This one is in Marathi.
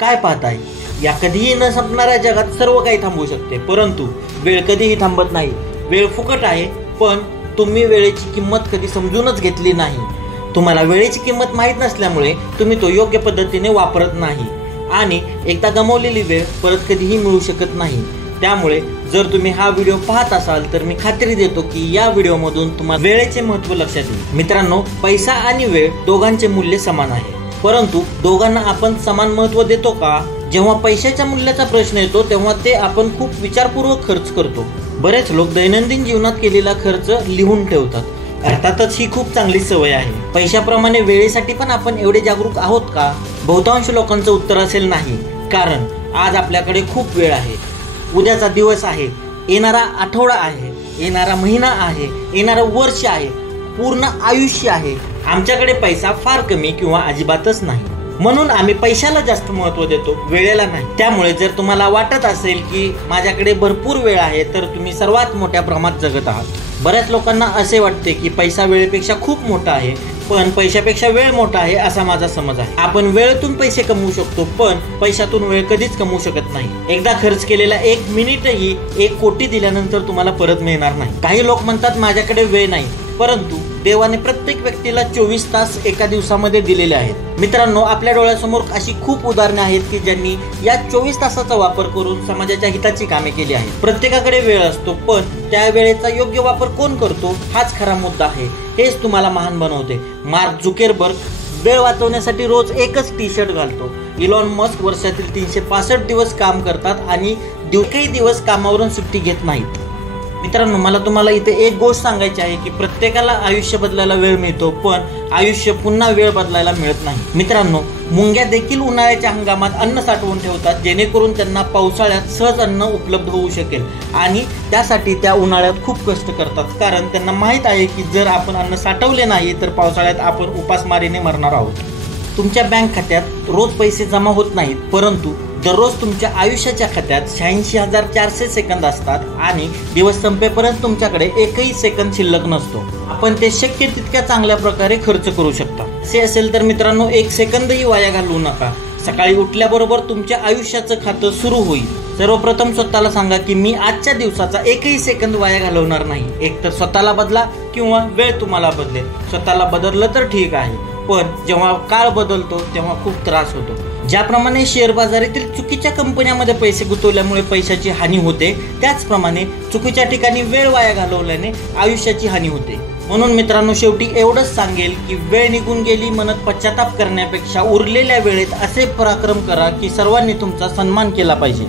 काय पाहताय? या कधीही न संपणाऱ्या जगात सर्व काही थांबू शकते, परंतु वेळ कधीही थांबत नाही। वेळ फुकट आहे, पण तुम्ही वेळेची किंमत कधी समजूनच घेतली नाही। तुम्हाला वेळेची किंमत माहीत नसल्यामुळे तुम्ही तो योग्य पद्धतीने वापरत नाही आणि एकदा गमावलेली वेळ परत कधीही मिळू शकत नाही। त्यामुळे जर तुम्ही हा व्हिडिओ पाहत असाल तर मी खात्री देतो की या व्हिडिओमधून तुम्हाला वेळेचे महत्त्व लक्षात येईल। मित्रांनो, पैसा आणि वेळ दोघांचे मूल्य समान आहे, परंतु दोघांना आपण समान महत्त्व देतो का? जेव्हा पैशाच्या मूल्याचा प्रश्न येतो तेव्हा ते आपण खूप विचारपूर्वक खर्च करतो। बरेच लोक दैनंदिन जीवनात केलेला खर्च लिहून ठेवतात। अर्थातच ही खूप चांगली सवय आहे। पैशाप्रमाणे वेळेसाठी पण आपण एवढे जागरूक आहोत का? बहुतांश लोकांचं उत्तर असेल नाही, कारण आज आपल्याकडे खूप वेळ आहे। उद्याचा दिवस आहे, येणारा आठवडा आहे, येणारा महिना आहे, येणारं वर्ष आहे, पूर्ण आयुष्य आहे। आमच्याकडे पैसा फार कमी किंवा अजिबातच नाही, म्हणून आम्ही पैशाला जास्त महत्त्व देतो, वेळेला नाही। त्यामुळे जर तुम्हाला वाटत असेल की माझ्याकडे भरपूर वेळ आहे तर तुम्ही सर्वात मोठ्या प्रमाणात जगत आहात। बऱ्याच लोकांना असे वाटते की पैसा वेळेपेक्षा खूप मोठा आहे, पण पैशापेक्षा वेळ मोठा आहे असा माझा समज आहे। आपण वेळेतून पैसे कमवू शकतो, पण पैशातून वेळ कधीच कमवू शकत नाही। एकदा खर्च केलेला 1 मिनिटही 1 कोटी दिल्यानंतर तुम्हाला परत मिळणार नाही। काही लोक म्हणतात माझ्याकडे वेळ नाही, परंतु देवाने प्रत्येक व्यक्तीला 24 तास एका दिवसामध्ये दिलेले आहेत। मित्रांनो, आपल्या डोळ्यासमोर अशी खूप उदाहरणे आहेत की ज्यांनी या 24 तासाचा वापर करून समाजाच्या हिताची कामे केली आहेत। प्रत्येकाकडे वेळ असतो, पण त्या वेळेचा योग्य वापर कोण करतो हाच खरा मुद्दा आहे। हेच तुम्हाला महान बनवते। मार्क झुकरबर्ग वेळ वाचवण्यासाठी रोज एकच टी शर्ट घालतो। इलॉन मस्क वर्षातील 365 दिवस काम करतात आणि काही दिवस कामावरून सुट्टी घेत नाहीत। मित्रांनो, मला तुम्हाला इथे एक गोष्ट सांगायची आहे की प्रत्येकाला आयुष्य बदलायला वेळ मिळतो, पण आयुष्य पुन्हा वेळ बदलायला मिळत नाही। मित्रांनो, मुंग्या देखील उन्हाळ्याच्या हंगामात अन्न साठवून ठेवतात, जेणेकरून त्यांना पावसाळ्यात सहज अन्न उपलब्ध होऊ शकेल आणि त्यासाठी त्या उन्हाळ्यात खूप कष्ट करतात, कारण त्यांना माहीत आहे की जर आपण अन्न साठवले नाही तर पावसाळ्यात आपण उपासमारीने मरणार आहोत। तुमच्या बँक खात्यात रोज पैसे जमा होत नाहीत, परंतु दररोज तुमच्या आयुष्याच्या खात्यात 86,400 सेकंद असतात आणि दिवस संपेपर्यंत तुमच्याकडे एकही सेकंद शिल्लक नसतो। आपण ते शक्य तितक्या चांगल्या प्रकारे खर्च करू शकता। असे असेल तर मित्रांनो, 1 सेकंदही वाया घालवू नका। सकाळी उठल्याबरोबर तुमच्या आयुष्याचं खातं सुरू होईल। सर्वप्रथम स्वतःला सांगा की मी आजच्या दिवसाचा एकही सेकंद वाया घालवणार नाही। एकतर स्वतःला बदला किंवा वेळ तुम्हाला बदलेल। स्वतःला बदललं तर ठीक आहे, पण जेव्हा काळ बदलतो तेव्हा खूप त्रास होतो। ज्याप्रमाणे शेअर बाजारातील चुकीच्या कंपन्यांमध्ये पैसे गुंतवल्यामुळे पैशाची हानी होते, त्याचप्रमाणे चुकीच्या ठिकाणी वेळ वाया घालवल्याने आयुष्याची हानी होते। म्हणून मित्रांनो, शेवटी एवढंच सांगेल की वेळ निघून गेली म्हणत पश्चाताप करण्यापेक्षा उरलेल्या वेळेत असे पराक्रम करा की सर्वांनी तुमचा सन्मान केला पाहिजे।